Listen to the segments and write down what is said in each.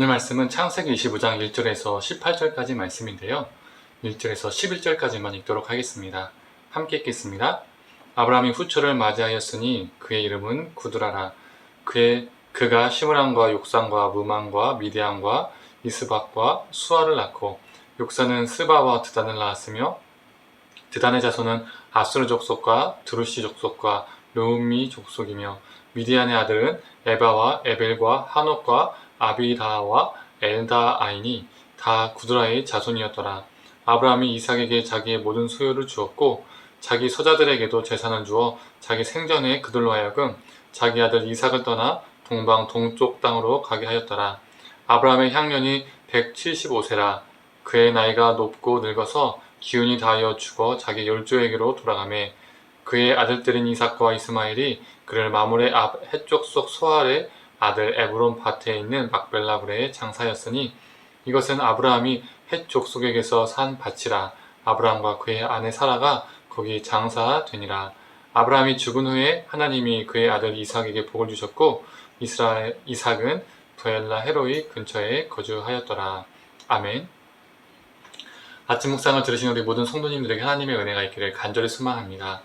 오늘 말씀은 창세기 25장 1절에서 18절까지 말씀인데요. 1절에서 11절까지만 읽도록 하겠습니다. 함께 읽겠습니다. 아브라함이 후처를 맞이하였으니 그의 이름은 구드라라. 그가 시므랑과 욕산과 무만과 미디안과 이스박과 수아를 낳고 욕산은 스바와 드단을 낳았으며 드단의 자손은 아수르 족속과 드루시 족속과 르움미 족속이며 미디안의 아들은 에바와 에벨과 하녹과 아비다와 엘다아이니 다 구드라의 자손이었더라. 아브라함이 이삭에게 자기의 모든 소유를 주었고 자기 서자들에게도 재산을 주어 자기 생전에 그들로 하여금 자기 아들 이삭을 떠나 동방 동쪽 땅으로 가게 하였더라. 아브라함의 향년이 175세라. 그의 나이가 높고 늙어서 기운이 다하여 죽어 자기 열조에게로 돌아가매 그의 아들들인 이삭과 이스마엘이 그를 마므레 앞 해쪽 속 소알의 아들 에브론 밭에 있는 막벨라 굴에 장사였으니 이것은 아브라함이 헷 족속에게서 산 밭이라. 아브라함과 그의 아내 사라가 거기 장사되니라. 아브라함이 죽은 후에 하나님이 그의 아들 이삭에게 복을 주셨고 이삭은 부엘라 헤로이 근처에 거주하였더라. 아멘. 아침 묵상을 들으신 우리 모든 성도님들에게 하나님의 은혜가 있기를 간절히 소망합니다.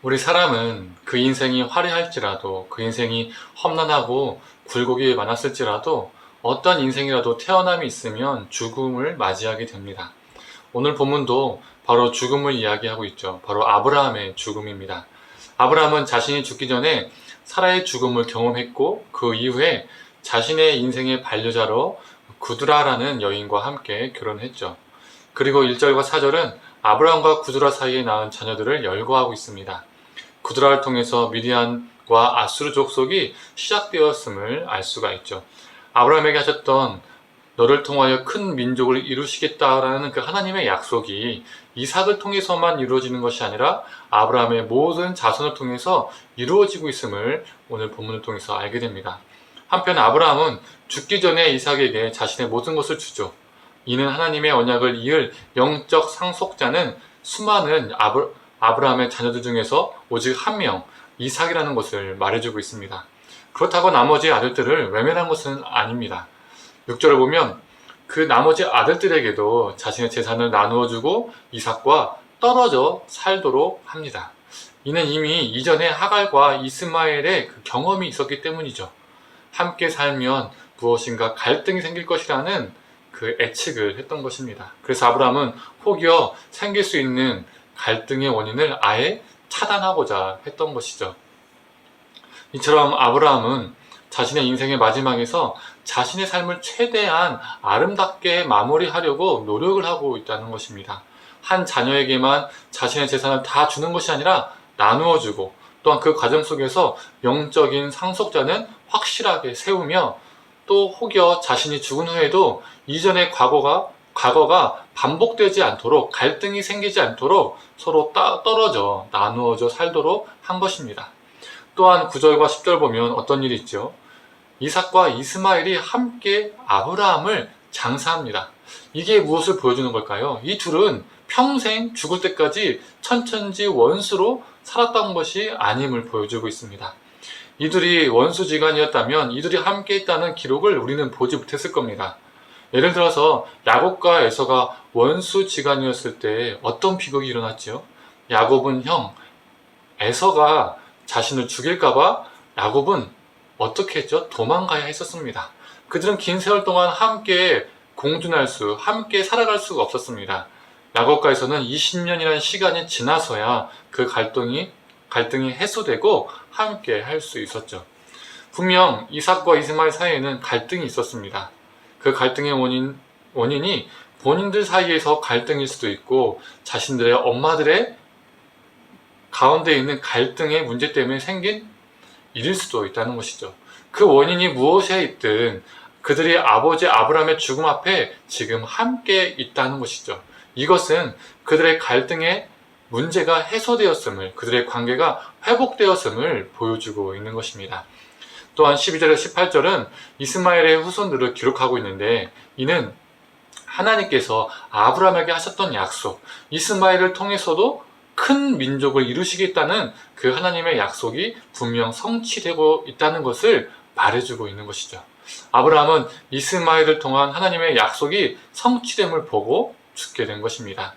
우리 사람은 그 인생이 화려할지라도 그 인생이 험난하고 굴곡이 많았을지라도 어떤 인생이라도 태어남이 있으면 죽음을 맞이하게 됩니다. 오늘 본문도 바로 죽음을 이야기하고 있죠. 바로 아브라함의 죽음입니다. 아브라함은 자신이 죽기 전에 사라의 죽음을 경험했고 그 이후에 자신의 인생의 반려자로 구드라라는 여인과 함께 결혼했죠. 그리고 1절과 4절은 아브라함과 구드라 사이에 낳은 자녀들을 열거하고 있습니다. 구드라를 통해서 미디안과 아수르 족속이 시작되었음을 알 수가 있죠. 아브라함에게 하셨던 너를 통하여 큰 민족을 이루시겠다라는 그 하나님의 약속이 이삭을 통해서만 이루어지는 것이 아니라 아브라함의 모든 자손을 통해서 이루어지고 있음을 오늘 본문을 통해서 알게 됩니다. 한편 아브라함은 죽기 전에 이삭에게 자신의 모든 것을 주죠. 이는 하나님의 언약을 이을 영적 상속자는 수많은 아브라함의 자녀들 중에서 오직 한 명, 이삭이라는 것을 말해주고 있습니다. 그렇다고 나머지 아들들을 외면한 것은 아닙니다. 6절을 보면 그 나머지 아들들에게도 자신의 재산을 나누어주고 이삭과 떨어져 살도록 합니다. 이는 이미 이전에 하갈과 이스마엘의 그 경험이 있었기 때문이죠. 함께 살면 무엇인가 갈등이 생길 것이라는 그 예측을 했던 것입니다. 그래서 아브라함은 혹여 생길 수 있는 갈등의 원인을 아예 차단하고자 했던 것이죠. 이처럼 아브라함은 자신의 인생의 마지막에서 자신의 삶을 최대한 아름답게 마무리하려고 노력을 하고 있다는 것입니다. 한 자녀에게만 자신의 재산을 다 주는 것이 아니라 나누어주고 또한 그 과정 속에서 영적인 상속자는 확실하게 세우며 또 혹여 자신이 죽은 후에도 이전의 과거가 반복되지 않도록 갈등이 생기지 않도록 서로 떨어져 나누어져 살도록 한 것입니다. 또한 9절과 10절 보면 어떤 일이 있죠? 이삭과 이스마엘이 함께 아브라함을 장사합니다. 이게 무엇을 보여주는 걸까요? 이 둘은 평생 죽을 때까지 천천지 원수로 살았던 것이 아님을 보여주고 있습니다. 이들이 원수지간이었다면 이들이 함께 있다는 기록을 우리는 보지 못했을 겁니다. 예를 들어서 야곱과 에서가 원수지간이었을 때 어떤 비극이 일어났죠? 야곱은 형 에서가 자신을 죽일까봐 야곱은 어떻게 했죠? 도망가야 했었습니다. 그들은 긴 세월 동안 함께 함께 살아갈 수가 없었습니다. 야곱과 에서는 20년이라는 시간이 지나서야 그 갈등이 해소되고 함께 할 수 있었죠. 분명 이삭과 이스마엘 사이에는 갈등이 있었습니다. 그 갈등의 원인이 본인들 사이에서 갈등일 수도 있고 자신들의 엄마들의 가운데 있는 갈등의 문제 때문에 생긴 일일 수도 있다는 것이죠. 그 원인이 무엇에 있든 그들이 아버지 아브라함의 죽음 앞에 지금 함께 있다는 것이죠. 이것은 그들의 갈등의 문제가 해소되었음을, 그들의 관계가 회복되었음을 보여주고 있는 것입니다. 또한 12절에서 18절은 이스마엘의 후손들을 기록하고 있는데 이는 하나님께서 아브라함에게 하셨던 약속, 이스마엘을 통해서도 큰 민족을 이루시겠다는 그 하나님의 약속이 분명 성취되고 있다는 것을 말해주고 있는 것이죠. 아브라함은 이스마엘을 통한 하나님의 약속이 성취됨을 보고 죽게 된 것입니다.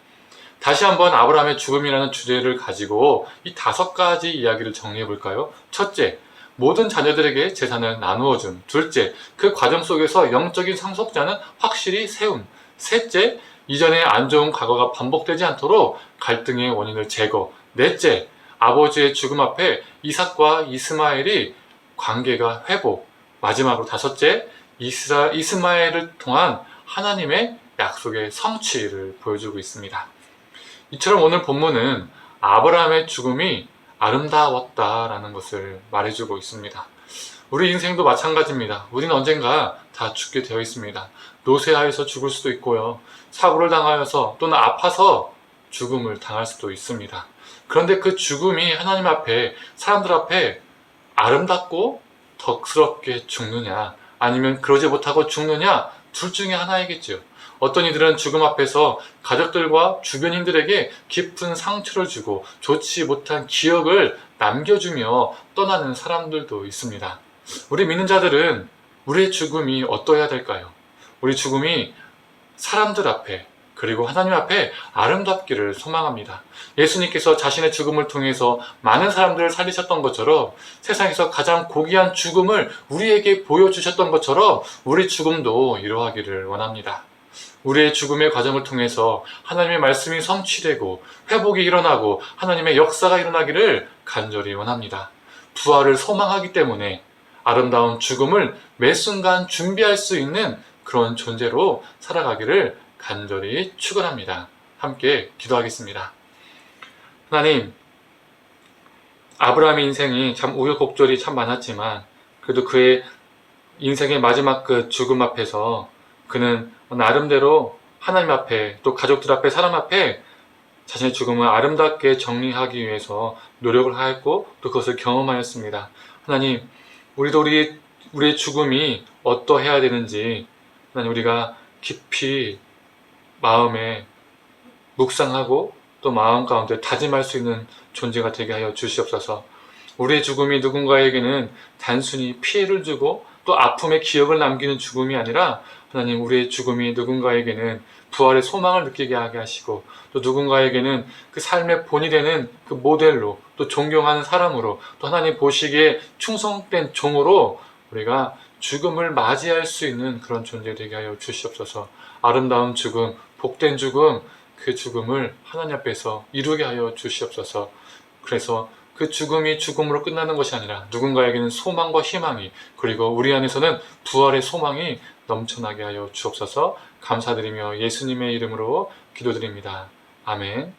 다시 한번 아브라함의 죽음이라는 주제를 가지고 이 5가지 이야기를 정리해 볼까요? 첫째, 모든 자녀들에게 재산을 나누어 줌. 둘째, 그 과정 속에서 영적인 상속자는 확실히 세움. 셋째, 이전의 안 좋은 과거가 반복되지 않도록 갈등의 원인을 제거. 넷째, 아버지의 죽음 앞에 이삭과 이스마엘이 관계가 회복. 마지막으로 5째, 이스마엘을 통한 하나님의 약속의 성취를 보여주고 있습니다. 이처럼 오늘 본문은 아브라함의 죽음이 아름다웠다라는 것을 말해주고 있습니다. 우리 인생도 마찬가지입니다. 우리는 언젠가 다 죽게 되어 있습니다. 노쇠하여서 죽을 수도 있고요. 사고를 당하여서 또는 아파서 죽음을 당할 수도 있습니다. 그런데 그 죽음이 하나님 앞에, 사람들 앞에 아름답고 덕스럽게 죽느냐, 아니면 그러지 못하고 죽느냐, 둘 중에 하나이겠죠. 어떤 이들은 죽음 앞에서 가족들과 주변인들에게 깊은 상처를 주고 좋지 못한 기억을 남겨주며 떠나는 사람들도 있습니다. 우리 믿는 자들은 우리의 죽음이 어떠해야 될까요? 우리 죽음이 사람들 앞에 그리고 하나님 앞에 아름답기를 소망합니다. 예수님께서 자신의 죽음을 통해서 많은 사람들을 살리셨던 것처럼 세상에서 가장 고귀한 죽음을 우리에게 보여주셨던 것처럼 우리 죽음도 이루어가기를 원합니다. 우리의 죽음의 과정을 통해서 하나님의 말씀이 성취되고 회복이 일어나고 하나님의 역사가 일어나기를 간절히 원합니다. 부활을 소망하기 때문에 아름다운 죽음을 매 순간 준비할 수 있는 그런 존재로 살아가기를 간절히 축원합니다. 함께 기도하겠습니다. 하나님, 아브라함의 인생이 참 우여곡절이 참 많았지만 그래도 그의 인생의 마지막 그 죽음 앞에서 그는 나름대로 하나님 앞에 또 가족들 앞에 사람 앞에 자신의 죽음을 아름답게 정리하기 위해서 노력을 하였고 또 그것을 경험하였습니다. 하나님, 우리도 우리의 죽음이 어떠해야 되는지 하나님 우리가 깊이 마음에 묵상하고 또 마음 가운데 다짐할 수 있는 존재가 되게 하여 주시옵소서. 우리의 죽음이 누군가에게는 단순히 피해를 주고 또 아픔의 기억을 남기는 죽음이 아니라 하나님 우리의 죽음이 누군가에게는 부활의 소망을 느끼게 하게 하시고 또 누군가에게는 그 삶의 본이 되는 그 모델로 또 존경하는 사람으로 또 하나님 보시기에 충성된 종으로 우리가 죽음을 맞이할 수 있는 그런 존재 되게 하여 주시옵소서. 아름다운 죽음, 복된 죽음, 그 죽음을 하나님 앞에서 이루게 하여 주시옵소서. 그래서 그 죽음이 죽음으로 끝나는 것이 아니라 누군가에게는 소망과 희망이 그리고 우리 안에서는 부활의 소망이 넘쳐나게 하여 주옵소서. 감사드리며 예수님의 이름으로 기도드립니다. 아멘.